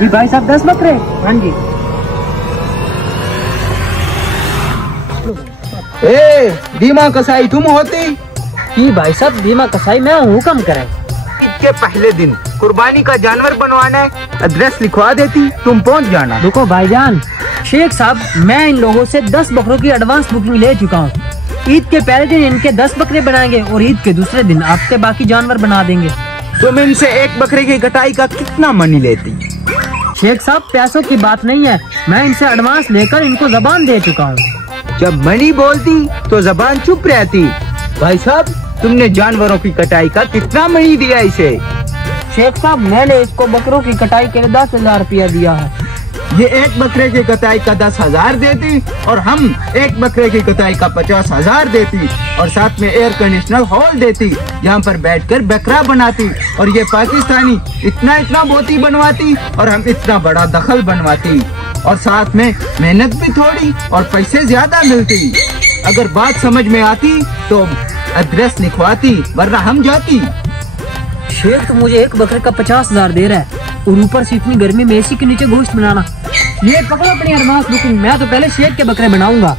जी भाई साहब 10 बकरे। हाँ जी। ए दीमा कसाई तुम होती? जी भाई साहब दीमा कसाई मैं हूँ, हुक्म करें। ईद के पहले दिन कुर्बानी का जानवर बनवाना है, एड्रेस लिखवा देती, तुम पहुंच जाना। रुको भाईजान, शेख साहब मैं इन लोगों से 10 बकरों की एडवांस बुकिंग ले चुका हूँ। ईद के पहले दिन इनके 10 बकरे बनाएंगे और ईद के दूसरे दिन आपके बाकी जानवर बना देंगे। तुम इनसे एक बकरे की कटाई का कितना मनी लेती? शेख साहब पैसों की बात नहीं है, मैं इनसे एडवांस लेकर इनको जबान दे चुका हूँ। जब मनी बोलती तो जबान चुप रहती। भाई साहब तुमने जानवरों की कटाई का कितना मनी दिया इसे? शेख साहब मैंने इसको बकरों की कटाई के लिए 10,000 रुपया दिया है। ये एक बकरे की कटाई का 10,000 देती और हम एक बकरे की कटाई का 50,000 देती और साथ में एयर कंडीशनर हॉल देती, यहाँ पर बैठकर बकरा बनाती और ये पाकिस्तानी इतना बोती बनवाती और हम इतना बड़ा दखल बनवाती और साथ में मेहनत भी थोड़ी और पैसे ज्यादा मिलती। अगर बात समझ में आती तो एड्रेस लिखवाती, वरना हम जाती। शेख तो मुझे एक बकरे का 50,000 दे रहा है और ऊपर से इतनी गर्मी में एसी के नीचे गोश्त बनाना। ये पकड़ो अपनी एडवांस बुकिंग, मैं तो पहले शेख के बकरे बनाऊंगा।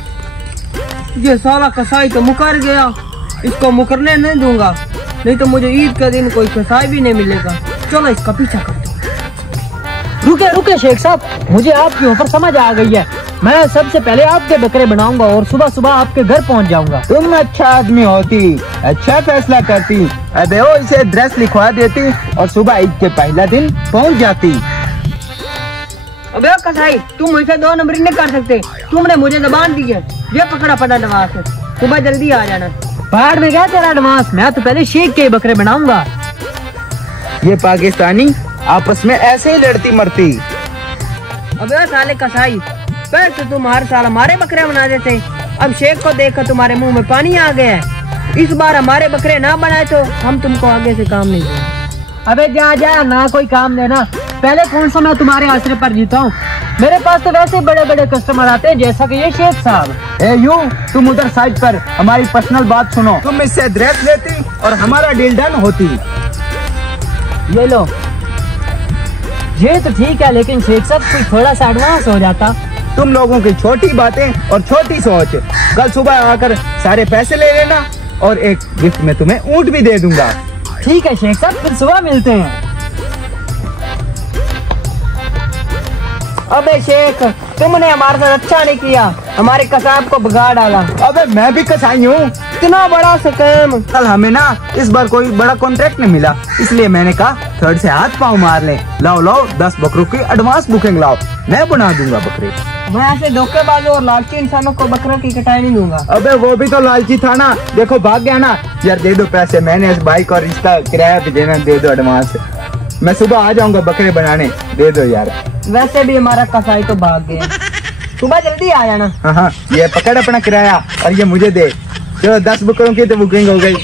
ये साला कसाई तो मुकर गया, इसको मुकरने नहीं दूंगा, नहीं तो मुझे ईद के दिन कोई कसाई भी नहीं मिलेगा। चलो इसका पीछा करते। रुके शेख साहब, मुझे आपकी ऑफर समझ आ गई है। मैं सबसे पहले आपके बकरे बनाऊंगा और सुबह सुबह आपके घर पहुंच जाऊंगा। तुम अच्छा आदमी होती, अच्छा फैसला करती। अबे वो इसे एड्रेस लिखवा देती और सुबह ईद के पहला दिन पहुंच जाती। अबे कसाई तुम मुझसे 2 नंबरी नहीं कर सकते, तुमने मुझे जबान दी है। ये पकड़ा पड़ा एडवांस है, सुबह जल्दी आ जाना। पहाड़ में गया तेरा एडवांस, मैं तो पहले शेख के बकरे बनाऊंगा। ये पाकिस्तानी आपस में ऐसे ही लड़ती मरती। अबे साले कसाई, पहले तो तुम हर साल हमारे बकरे बना देते, अब शेख को देखकर तुम्हारे मुंह में पानी आ गया है। इस बार हमारे बकरे ना बनाए तो हम तुमको आगे से काम नहीं देंगे। अबे जा ना कोई काम देना, पहले कौन सा मैं तुम्हारे आश्रय पर जीता हूँ। मेरे पास तो वैसे बड़े बड़े कस्टमर आते हैं जैसा कि ये शेख साहब। ए यू तुम उधर साइड पर, हमारी पर्सनल बात सुनो। तुम इससे एड्रेस लेती और हमारा डील डन होती। ये लो, ये तो ठीक है, लेकिन शेख साहब कोई थोड़ा सा एडवांस हो जाता। तुम लोगों की छोटी बातें और छोटी सोच। कल सुबह आकर सारे पैसे ले लेना और एक गिफ्ट में तुम्हें ऊंट भी दे दूंगा। ठीक है शेख साहब, फिर सुबह मिलते हैं। अबे शेख तुमने हमारे साथ अच्छा नहीं किया, हमारे कसाब को बिगाड़ डाला। अबे मैं भी कसाई हूँ। इतना बड़ा स्कैम। कल हमें ना इस बार कोई बड़ा कॉन्ट्रैक्ट नहीं मिला, इसलिए मैंने कहा थर्ड से हाथ पाँव मार ले। लाओ 10 बकरों की एडवांस बुकिंग लाओ, मैं बना दूंगा बकरे। मैं ऐसे धोखेबाजों और लालची इंसानों को बकरों की कटाई नहीं दूंगा। अबे वो भी तो लालची था ना, देखो भाग गया ना। यार दे दो पैसे, मैंने इस बाइक और इसका किराया भी देना, दे दो एडवांस। मैं सुबह आ जाऊंगा बकरे बनाने, दे दो यार। वैसे भी हमारा कसाई तो भाग गया, सुबह जल्दी आ जाना। हाँ ये पकड़ अपना किराया और ये मुझे दे। चलो 10 बकरों की तो बुकिंग हो गई।